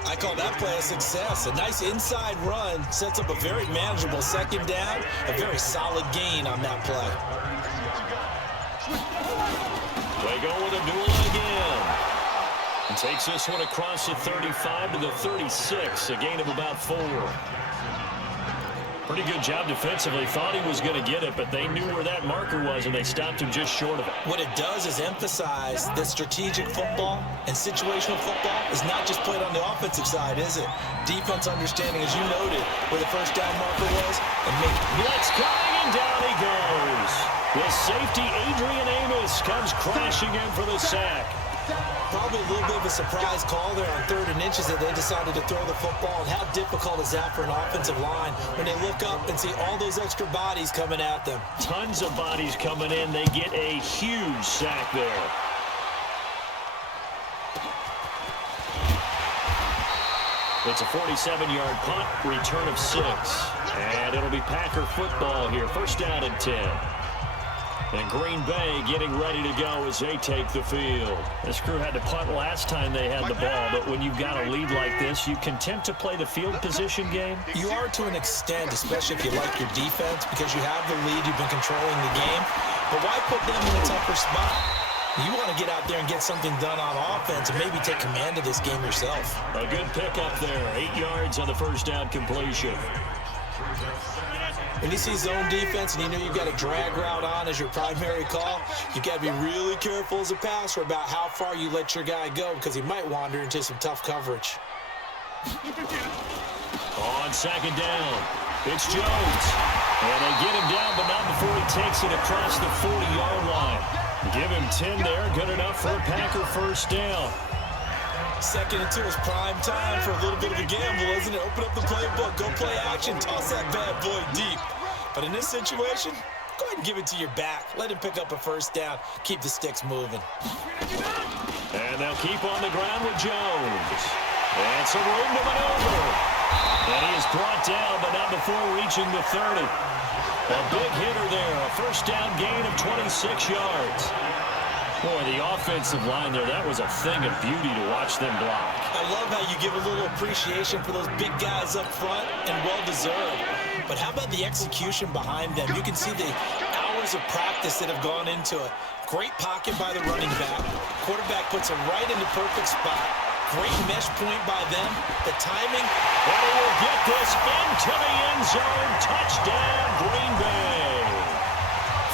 I call that play a success. A nice inside run sets up a very manageable second down. A very solid gain on that play. They go with Doolin again. And takes this one across the 35 to the 36. A gain of about 4. Pretty good job defensively. Thought he was going to get it, but they knew where that marker was, and they stopped him just short of it. What it does is emphasize that strategic football and situational football is not just played on the offensive side, is it? Defense understanding, as you noted, where the first down marker was, and make blitz coming, and down he goes. The safety, Adrian Amos, comes crashing in for the sack. Probably a little bit of a surprise call there on 3rd and inches that they decided to throw the football. And how difficult is that for an offensive line when they look up and see all those extra bodies coming at them? Tons of bodies coming in. They get a huge sack there. It's a 47-yard punt, return of 6. And it'll be Packer football here. First down and 10. And Green Bay getting ready to go as they take the field. This crew had to punt last time they had the ball, but when you've got a lead like this, you content to play the field position game? You are to an extent, especially if you like your defense, because you have the lead, you've been controlling the game. But why put them in a tougher spot? You want to get out there and get something done on offense and maybe take command of this game yourself. A good pickup there, 8 yards on the first down completion. When you see zone defense and you know you've got a drag route on as your primary call, you've got to be really careful as a passer about how far you let your guy go because he might wander into some tough coverage. On second down, it's Jones. And they get him down, but not before he takes it across the 40-yard line. Give him 10 there, good enough for a Packer first down. 2nd and 2 is prime time for a little bit of a gamble, isn't it? Open up the playbook, go play action, toss that bad boy deep. But in this situation, go ahead and give it to your back. Let him pick up a first down. Keep the sticks moving. And they'll keep on the ground with Jones. And some room to maneuver. And he is brought down, but not before reaching the 30. A big hitter there, a first down gain of 26 yards. Boy, the offensive line there, that was a thing of beauty to watch them block. I love how you give a little appreciation for those big guys up front, and well-deserved. But how about the execution behind them? You can see the hours of practice that have gone into it. Great pocket by the running back. Quarterback puts him right in the perfect spot. Great mesh point by them. The timing. And he will get this into the end zone. Touchdown, Green Bay.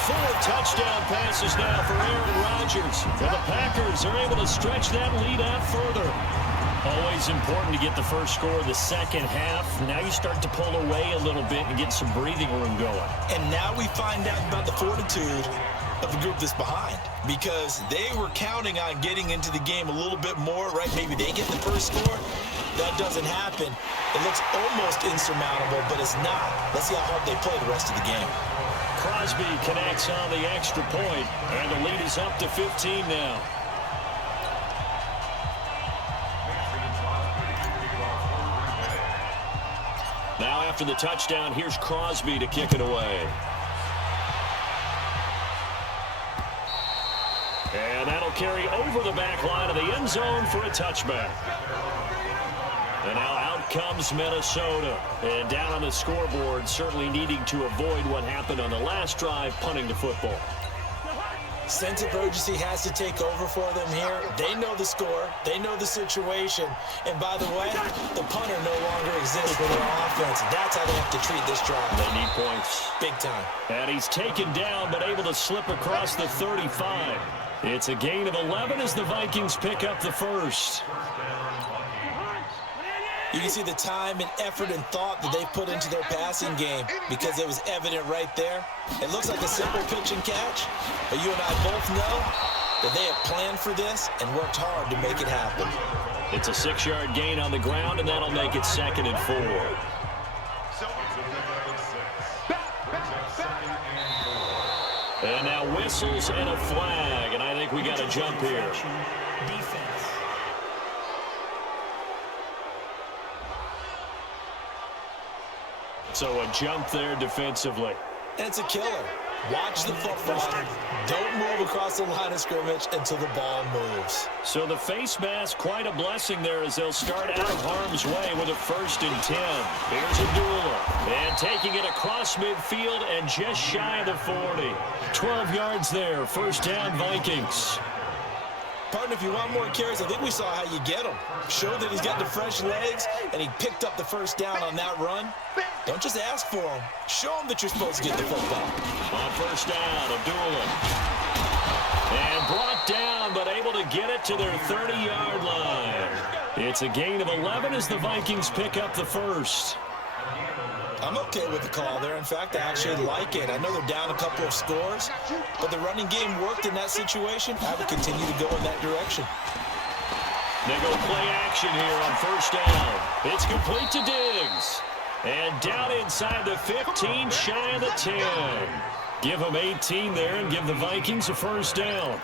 4 touchdown passes now for Aaron Rodgers. And the Packers are able to stretch that lead out further. Always important to get the first score of the second half. Now you start to pull away a little bit and get some breathing room going. And now we find out about the fortitude of the group that's behind, because they were counting on getting into the game a little bit more, right? Maybe they get the first score. That doesn't happen. It looks almost insurmountable, but it's not. Let's see how hard they play the rest of the game. Crosby connects on the extra point, and the lead is up to 15 now. Now after the touchdown, here's Crosby to kick it away. And that'll carry over the back line of the end zone for a touchback. And now out comes Minnesota. And down on the scoreboard, certainly needing to avoid what happened on the last drive, punting the football. Sense of urgency has to take over for them here. They know the score. They know the situation. And by the way, the punter no longer exists for their offense. That's how they have to treat this drive. They need points. Big time. And he's taken down, but able to slip across the 35. It's a gain of 11 as the Vikings pick up the first. You can see the time and effort and thought that they've put into their passing game, because it was evident right there. It looks like a simple pitch and catch, but you and I both know that they have planned for this and worked hard to make it happen. It's a 6-yard gain on the ground, and that'll make it 2nd and 4. And now whistles and a flag, and I think we got a jump here. Defense. So a jump there defensively. And it's a killer. Watch the football. Don't move across the line of scrimmage until the ball moves. So the face mask, quite a blessing there as they'll start out of harm's way with a 1st and 10. Here's Abdullah. And taking it across midfield and just shy of the 40. 12 yards there. 1st down, Vikings. Partner, if you want more carries, I think we saw how you get him. Show that he's got the fresh legs, and he picked up the 1st down on that run. Don't just ask for him. Show him that you're supposed to get the football. On 1st down, Abdullah. And brought down, but able to get it to their 30-yard line. It's a gain of 11 as the Vikings pick up the first. I'm okay with the call there. In fact, I actually like it. I know they're down a couple of scores, but the running game worked in that situation. I would continue to go in that direction. They go play action here on 1st down. It's complete to Diggs. And down inside the 15, shy of the 10. Give them 18 there and give the Vikings a 1st down.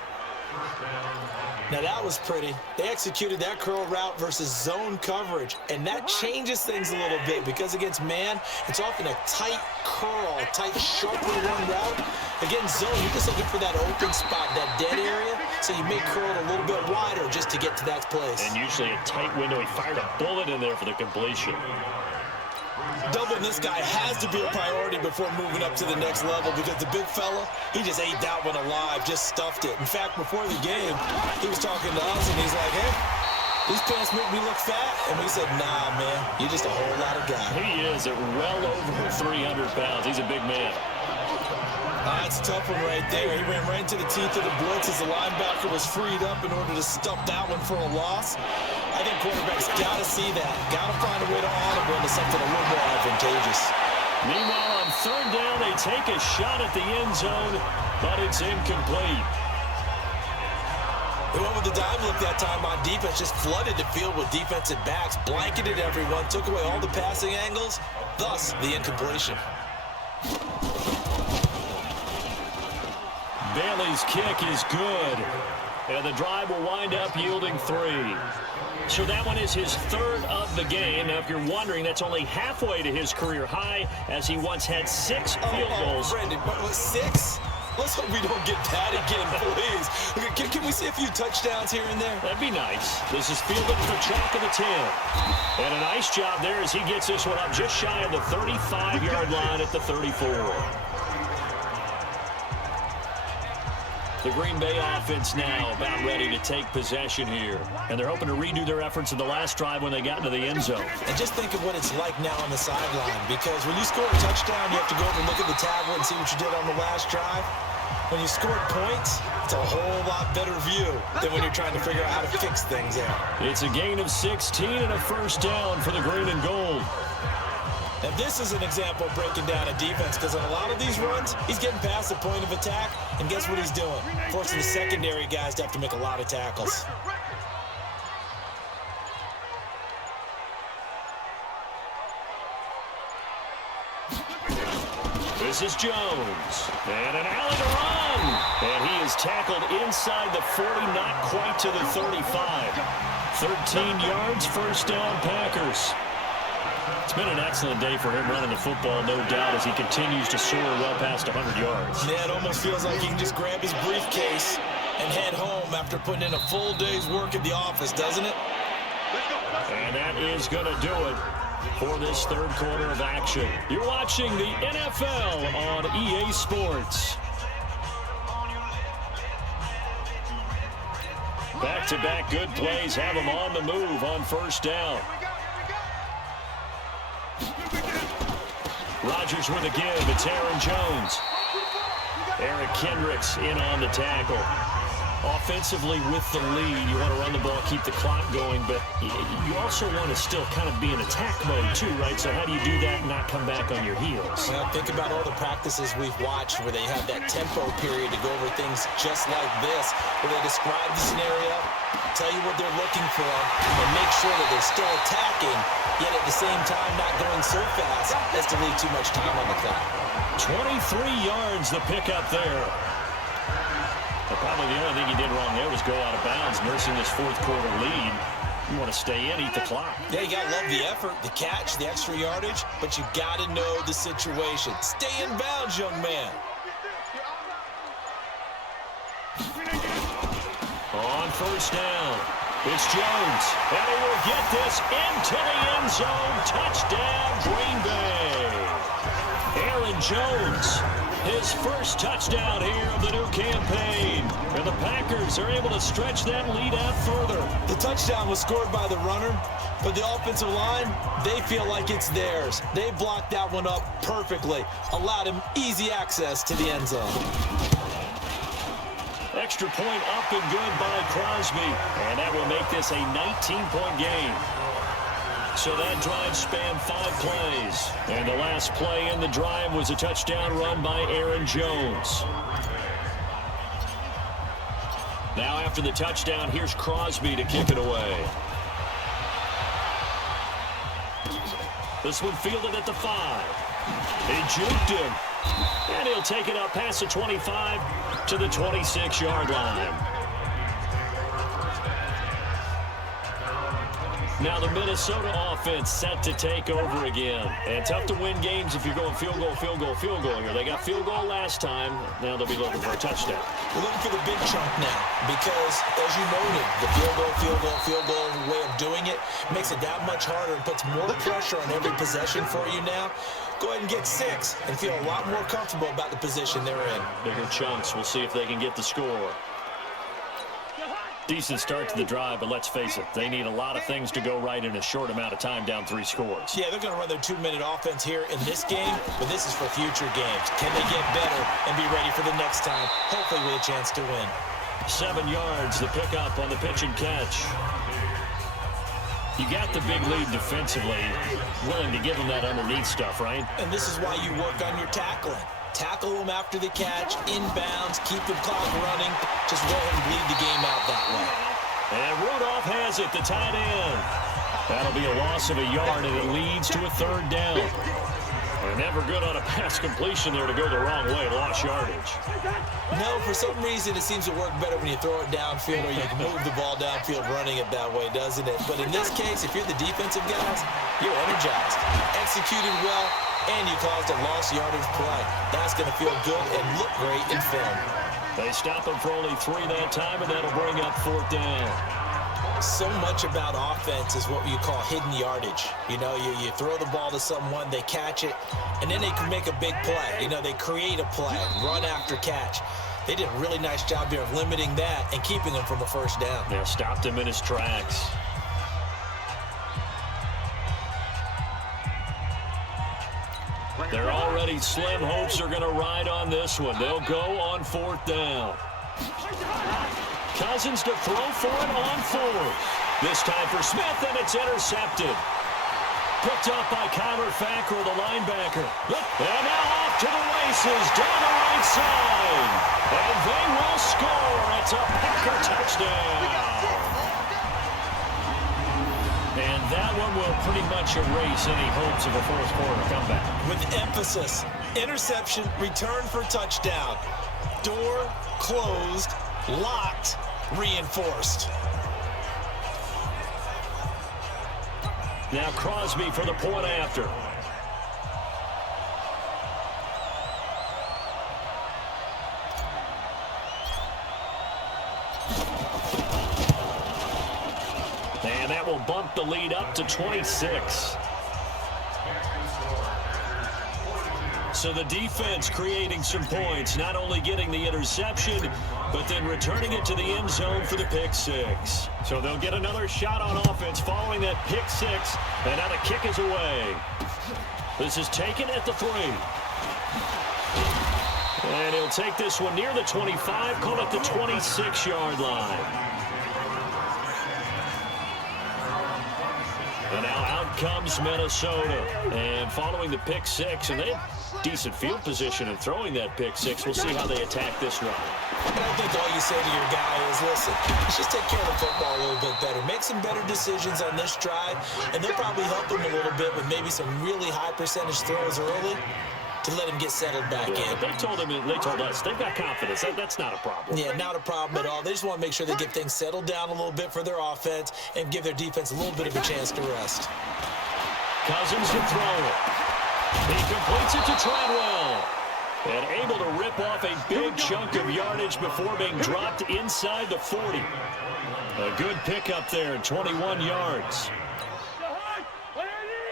Now that was pretty. They executed that curl route versus zone coverage, and that changes things a little bit, because against man, it's often a tight curl, a tight, sharply run route. Against zone, you're just looking for that open spot, that dead area, so you may curl it a little bit wider just to get to that place. And usually a tight window. He fired a bullet in there for the completion. Doubling this guy has to be a priority before moving up to the next level, because the big fella, he just ate that one alive, just stuffed it. In fact, before the game, he was talking to us, and he's like, hey, these pants make me look fat. And we said, nah, man, you're just a whole lot of guy. He is at well over 300 pounds. He's a big man. That's a tough one right there. He ran right into the teeth of the blitz as the linebacker was freed up in order to stop that one for a loss. I think quarterbacks got to see that. Got to find a way to audible into something a little more advantageous. Meanwhile, on 3rd down, they take a shot at the end zone, but it's incomplete. They went with the dime look that time on defense, just flooded the field with defensive backs, blanketed everyone, took away all the passing angles, thus the incompletion. Bailey's kick is good, and the drive will wind up yielding 3. So that one is his 3rd of the game. Now, if you're wondering, that's only halfway to his career high, as he once had 6 field goals. Brendan, what was 6? Let's hope we don't get that again, please. Can we see a few touchdowns here and there? That'd be nice. This is fielded for chalk of the 10. And a nice job there as he gets this one up just shy of the 35-yard line at the 34. The Green Bay offense now about ready to take possession here. And they're hoping to redo their efforts in the last drive when they got into the end zone. And just think of what it's like now on the sideline, because when you score a touchdown, you have to go over and look at the tablet and see what you did on the last drive. When you scored points, it's a whole lot better view than when you're trying to figure out how to fix things out. It's a gain of 16 and a first down for the green and gold. And this is an example of breaking down a defense, because on a lot of these runs, he's getting past the point of attack, and guess what he's doing? Forcing the secondary guys to have to make a lot of tackles. This is Jones, and an alley to run, and he is tackled inside the 40, not quite to the 35. 13 yards, first down, Packers. It's been an excellent day for him running the football, no doubt, as he continues to soar well past 100 yards. Yeah, it almost feels like he can just grab his briefcase and head home after putting in a full day's work at the office, doesn't it? And that is going to do it for this third quarter of action. You're watching the NFL on EA Sports. Back-to-back good plays have them on the move on first down. Rodgers with a give. It's Aaron Jones. Eric Kendricks in on the tackle. Offensively with the lead, you want to run the ball, keep the clock going, but you also want to still kind of be in attack mode too, right? So how do you do that and not come back on your heels? Well, think about all the practices we've watched where they have that tempo period to go over things just like this, where they describe the scenario, tell you what they're looking for, and make sure that they're still attacking, yet at the same time not going so fast as to leave too much time on the clock. 23 yards the pickup there. But probably the only thing he did wrong there was go out of bounds, nursing this fourth quarter lead. You want to stay in, eat the clock. Yeah, you got to love the effort, the catch, the extra yardage, but you got to know the situation. Stay in bounds, young man. On first down, it's Jones, and he will get this into the end zone. Touchdown, Green Bay. Aaron Jones, his first touchdown here of the new campaign. And the Packers are able to stretch that lead out further. The touchdown was scored by the runner, but the offensive line, they feel like it's theirs. They blocked that one up perfectly, allowed him easy access to the end zone. Extra point up and good by Crosby. And that will make this a 19-point game. So that drive spanned 5 plays. And the last play in the drive was a touchdown run by Aaron Jones. Now after the touchdown, here's Crosby to kick it away. This one fielded at the 5. He juked him. And he'll take it up past the 25 to the 26-yard line. Now the Minnesota offense set to take over again. And tough to win games if you're going field goal, field goal, field goal here. They got field goal last time. Now they'll be looking for a touchdown. We're looking for the big chunk now because, as you noted, the field goal way of doing it makes it that much harder and puts more pressure on every possession for you now. Go ahead and get 6 and feel a lot more comfortable about the position they're in. Bigger chunks. We'll see if they can get the score. Decent start to the drive, but let's face it, they need a lot of things to go right in a short amount of time, down 3 scores. Yeah, they're going to run their 2-minute offense here in this game, but this is for future games. Can they get better and be ready for the next time, hopefully with a chance to win? 7 yards, the pickup on the pitch and catch. You got the big lead defensively, willing to give them that underneath stuff, right? And this is why you work on your tackling. Tackle them after the catch, inbounds, keep the clock running. Just go ahead and bleed the game out that way. And Rudolph has it, the tight end. That'll be a loss of a yard, and it leads to a 3rd down. And never good on a pass completion there to go the wrong way, lost yardage. No, for some reason it seems to work better when you throw it downfield or you can move the ball downfield running it that way, doesn't it? But in this case, if you're the defensive guys, you're energized, executed well, and you caused a lost yardage play. That's going to feel good and look great in film. They stop him for only 3 that time, and that'll bring up 4th down. So much about offense is what you call hidden yardage. You know, you throw the ball to someone, they catch it, and then they can make a big play. You know, they create a play, run after catch. They did a really nice job there of limiting that and keeping him from a 1st down. They stopped him in his tracks. They're already slim hopes are going to ride on this one. They'll go on 4th down. Cousins to throw for it on 4th. This time for Smith, and it's intercepted. Picked up by Kyler Fackrell, the linebacker. And now off to the races down the right side. And they will score. It's a Packer touchdown. And that one will pretty much erase any hopes of a fourth-quarter comeback. With emphasis, interception, return for touchdown. Door closed, locked, reinforced. Now Crosby for the point after. And that will bump the lead up to 26. So the defense creating some points, not only getting the interception, but then returning it to the end zone for the pick 6. So they'll get another shot on offense following that pick 6, and now the kick is away. This is taken at the 3. And he'll take this one near the 25, call it the 26-yard line. And now out comes Minnesota. And following the pick 6, and they have decent field position in throwing that pick 6. We'll see how they attack this run. And I think all you say to your guy is, listen, let's just take care of the football a little bit better. Make some better decisions on this drive, and they'll probably help him a little bit with maybe some really high percentage throws early to let him get settled back in. They told us they've got confidence. That's not a problem. Yeah, not a problem at all. They just want to make sure they get things settled down a little bit for their offense and give their defense a little bit of a chance to rest. Cousins to throw it. He completes it to Treadwell. And able to rip off a big chunk of yardage before being dropped inside the 40. A good pickup there, 21 yards.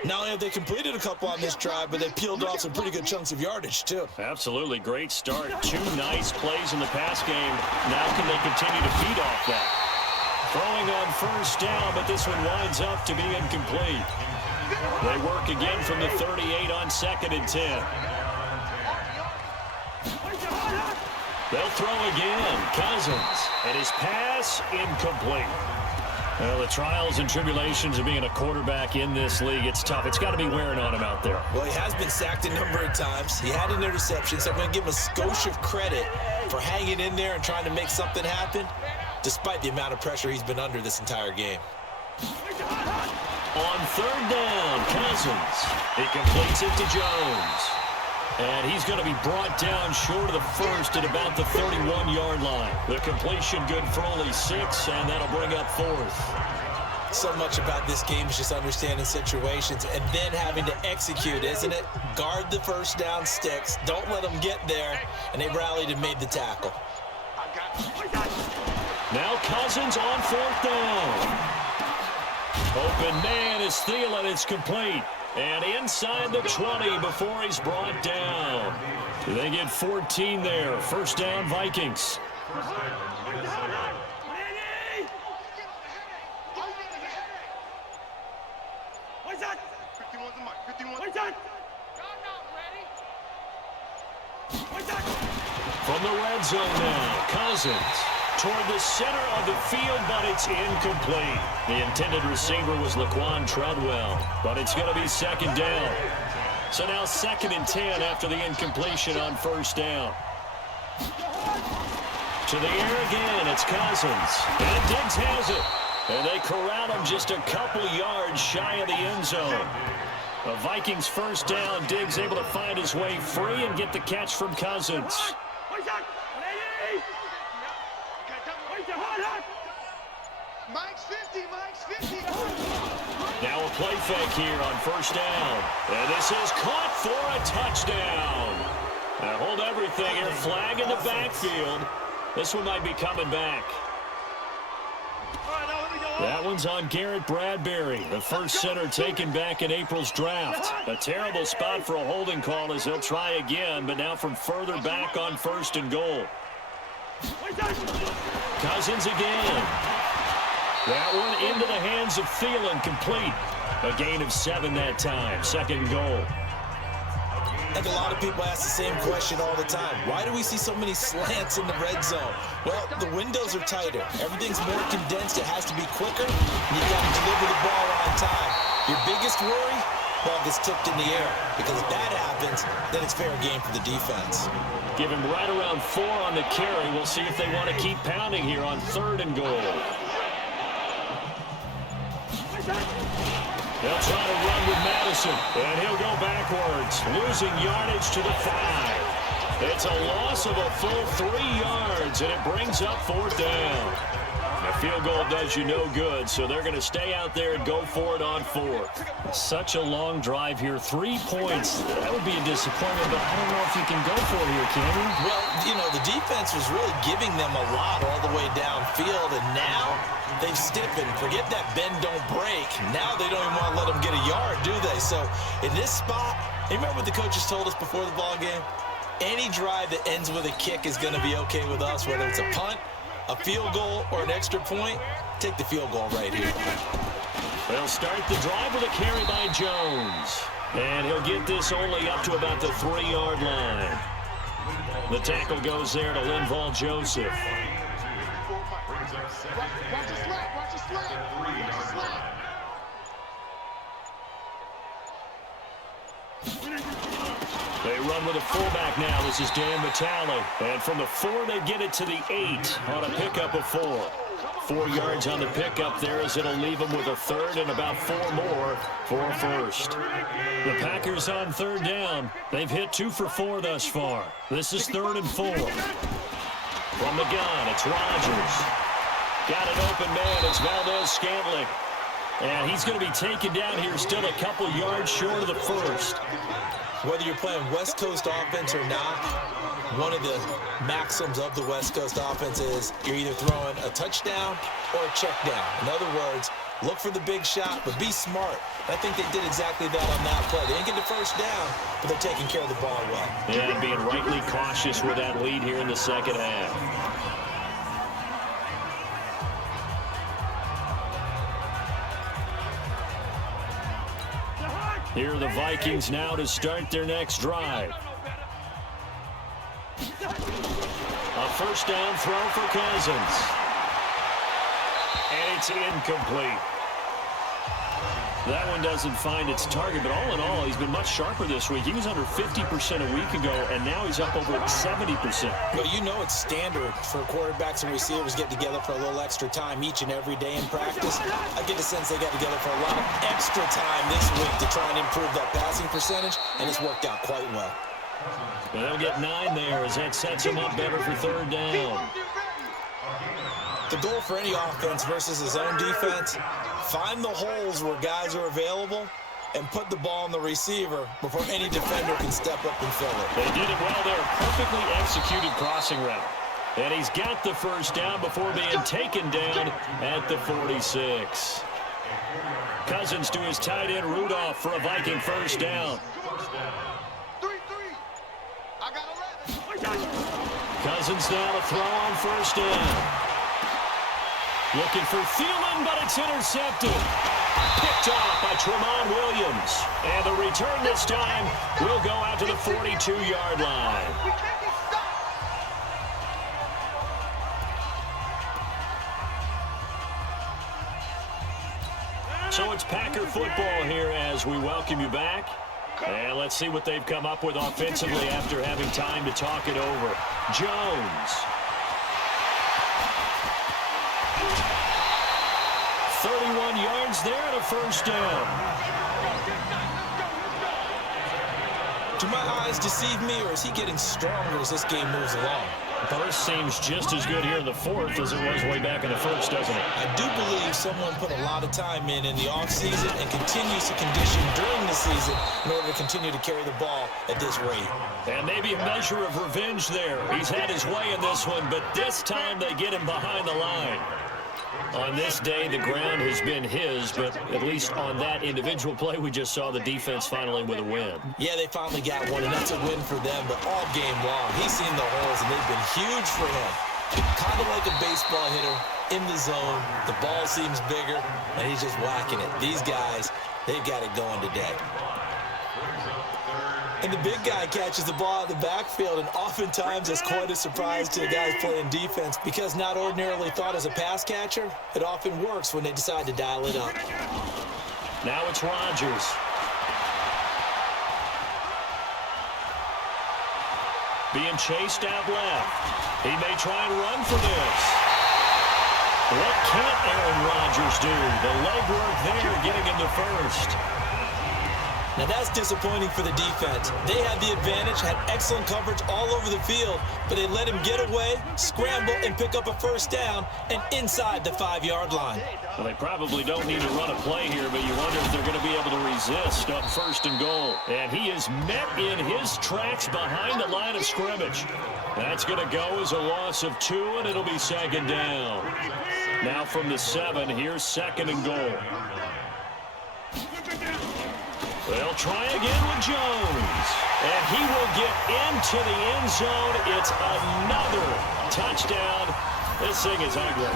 Not only have they completed a couple on this drive, but they peeled off some pretty good chunks of yardage, too. Absolutely. Great start. 2 nice plays in the pass game. Now can they continue to feed off that? Throwing on 1st down, but this one winds up to be incomplete. They work again from the 38 on 2nd and 10. They'll throw again. Cousins. And his pass incomplete. Well, the trials and tribulations of being a quarterback in this league, it's tough. It's got to be wearing on him out there. Well, he has been sacked a number of times. He had an interception, so I'm going to give him a skosh of credit for hanging in there and trying to make something happen, despite the amount of pressure he's been under this entire game. On 3rd down, Cousins. He completes it to Jones. And he's going to be brought down short of the 1st at about the 31-yard line. The completion good for only 6, and that'll bring up 4th. So much about this game is just understanding situations and then having to execute, isn't it? Guard the 1st down sticks. Don't let them get there. And they rallied and made the tackle. Now Cousins on 4th down. Open man is Thielen. It's complete. And inside the 20 before he's brought down. They get 14 there. 1st down, Vikings. From the red zone now, Cousins. Toward the center of the field, but it's incomplete. The intended receiver was Laquan Treadwell, but it's going to be 2nd down. So now 2nd and 10 after the incompletion on 1st down. To the air again, it's Cousins. And Diggs has it. And they corral him just a couple yards shy of the end zone. The Vikings 1st down. Diggs able to find his way free and get the catch from Cousins. Now a play fake here on 1st down. And this is caught for a touchdown. Now hold everything here. Flag in the backfield. This one might be coming back. That one's on Garrett Bradbury, the 1st center taken back in April's draft. A terrible spot for a holding call as they'll try again, but now from further back on 1st and goal. Cousins again. That one into the hands of Thielen, complete. A gain of 7 that time. 2nd and goal. Like a lot of people ask the same question all the time. Why do we see so many slants in the red zone? Well, the windows are tighter. Everything's more condensed. It has to be quicker. And you got to deliver the ball on time. Your biggest worry? Ball gets tipped in the air. Because if that happens, then it's fair game for the defense. Give him right around 4 on the carry. We'll see if they want to keep pounding here on 3rd and goal. They'll try to run with Madison, and he'll go backwards, losing yardage to the 5. It's a loss of a full 3 yards, and it brings up 4th down. A field goal does you no good, so they're going to stay out there and go for it on 4th. Such a long drive here. 3 points. That would be a disappointment, but I don't know if you can go for it here, can you? Well, you know, the defense was really giving them a lot all the way downfield, and now they've stiffened. Forget that bend, don't break. Now they don't even want to let them get a yard, do they? So in this spot, you remember what the coaches told us before the ball game? Any drive that ends with a kick is going to be okay with us, whether it's a punt, a field goal, or an extra point. Take the field goal right here. They'll start the drive with a carry by Jones. And he'll get this only up to about the 3-yard line. The tackle goes there to Linval Joseph. Watch the slap, watch the slap, watch the slap. They run with a fullback now. This is Dan Vitale. And from the 4, they get it to the 8 on a pickup of 4. 4 yards on the pickup there as it'll leave them with a 3rd and about 4 more for a 1st. The Packers on 3rd down. They've hit 2 for 4 thus far. This is 3rd and 4. From the gun, it's Rodgers. Got an open man. It's Valdez-Scantling. And he's going to be taken down here still a couple yards short of the 1st. Whether you're playing West Coast offense or not, one of the maxims of the West Coast offense is you're either throwing a touchdown or a check down. In other words, look for the big shot, but be smart. I think they did exactly that on that play. They didn't get the 1st down, but they're taking care of the ball well. Yeah, and being rightly cautious with that lead here in the 2nd half. Here are the Vikings now to start their next drive. A 1st down throw for Cousins. And it's incomplete. That one doesn't find its target, but all in all, he's been much sharper this week. He was under 50% a week ago, and now he's up over 70%. Well, you know it's standard for quarterbacks and receivers get together for a little extra time each and every day in practice. I get the sense they got together for a lot of extra time this week to try and improve that passing percentage, and it's worked out quite well. And they'll get 9 there as that sets them up better for 3rd down. The goal for any offense versus his own defense, find the holes where guys are available and put the ball on the receiver before any defender can step up and fill it. They did it well there. Perfectly executed crossing route. And he's got the 1st down before being taken down at the 46. Cousins to his tight end, Rudolph, for a Viking 1st down. 3-3. I got 11. Cousins now to throw on 1st down. Looking for Thielen, but it's intercepted. Picked off by Tramon Williams. And the return this time will go out to the 42-yard line. So it's Packer football here as we welcome you back. And let's see what they've come up with offensively after having time to talk it over. Jones. 31 yards there and a 1st down. Do my eyes deceive me, or is he getting stronger as this game moves along? Both seems just as good here in the 4th as it was way back in the 1st, doesn't it? I do believe someone put a lot of time in the offseason and continues to condition during the season in order to continue to carry the ball at this rate. And maybe a measure of revenge there. He's had his way in this one, but this time they get him behind the line. On this day, the ground has been his, but at least on that individual play, we just saw the defense finally with a win. Yeah, they finally got one, and that's a win for them, but all game long, he's seen the holes, and they've been huge for him. Kind of like a baseball hitter in the zone. The ball seems bigger, and he's just whacking it. These guys, they've got it going today. And the big guy catches the ball in the backfield, and oftentimes it's quite a surprise to the guys playing defense because not ordinarily thought as a pass catcher, it often works when they decide to dial it up. Now it's Rodgers. Being chased out left. He may try and run for this. What can't Aaron Rodgers do? The legwork there getting into first. Now that's disappointing for the defense. They had the advantage, had excellent coverage all over the field, but they let him get away, scramble, and pick up a first down, and inside the 5-yard line. Well, they probably don't need to run a play here, but you wonder if they're going to be able to resist up first and goal. And he is met in his tracks behind the line of scrimmage. That's going to go as a loss of 2, and it'll be second down. Now from the 7, here's second and goal. They'll try again with Jones. And he will get into the end zone. It's another touchdown. This thing is ugly.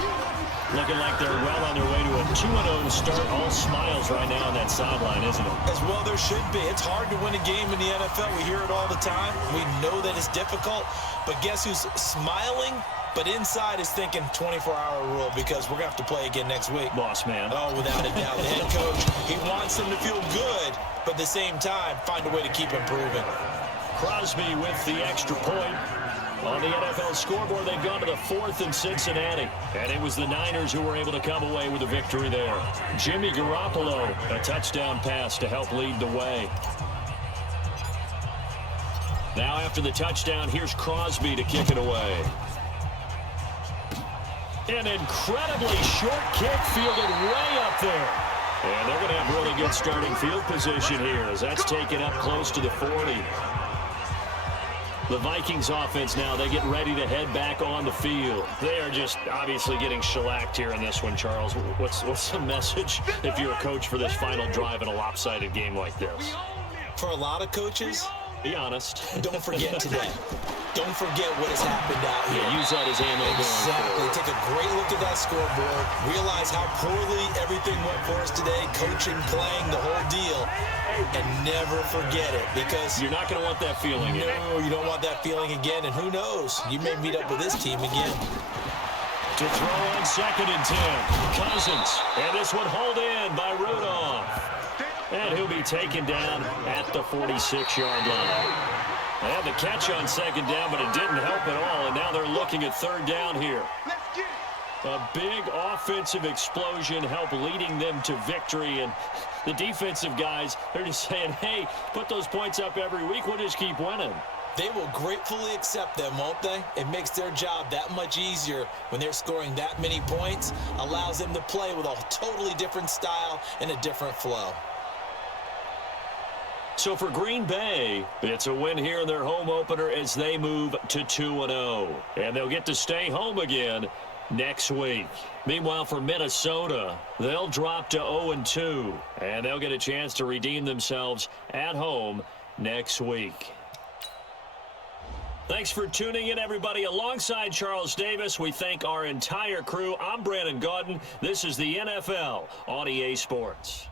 Looking like they're well on their way to a 2-0 start. All smiles right now on that sideline, isn't it? As well there should be. It's hard to win a game in the NFL. We hear it all the time. We know that it's difficult. But guess who's smiling? But inside is thinking 24-hour rule because we're going to have to play again next week. Boss man. Oh, without a doubt. The head coach, he wants them to feel good, but at the same time, find a way to keep improving. Crosby with the extra point. On the NFL scoreboard, they've gone to the 4th in Cincinnati. And it was the Niners who were able to come away with a victory there. Jimmy Garoppolo, a touchdown pass to help lead the way. Now after the touchdown, here's Crosby to kick it away. An incredibly short kick fielded way up there. And they're going to have really good starting field position here as that's taken up close to the 40. The Vikings offense now, they get ready to head back on the field. They are just obviously getting shellacked here in this one, Charles. What's the message if you're a coach for this final drive in a lopsided game like this? For a lot of coaches, be honest. Don't forget today. Don't forget what has happened out here. Yeah, use that as ammo. Exactly. Take a great look at that scoreboard. Realize how poorly everything went for us today. Coaching, playing, the whole deal. And never forget it because you're not going to want that feeling. No, you don't want that feeling again. And who knows? You may meet up with this team again. To throw on 2nd and 10. Cousins. And this one hauled in by Rudolph. And he'll be taken down at the 46-yard line. They had the catch on 2nd down, but it didn't help at all, and now they're looking at 3rd down here. A big offensive explosion helped leading them to victory, and the defensive guys, they're just saying, hey, put those points up every week, we'll just keep winning. They will gratefully accept them, won't they? It makes their job that much easier when they're scoring that many points, allows them to play with a totally different style and a different flow. So for Green Bay, it's a win here in their home opener as they move to 2-0. And they'll get to stay home again next week. Meanwhile, for Minnesota, they'll drop to 0-2. And they'll get a chance to redeem themselves at home next week. Thanks for tuning in, everybody. Alongside Charles Davis, we thank our entire crew. I'm Brandon Gaudin. This is the NFL on EA Sports.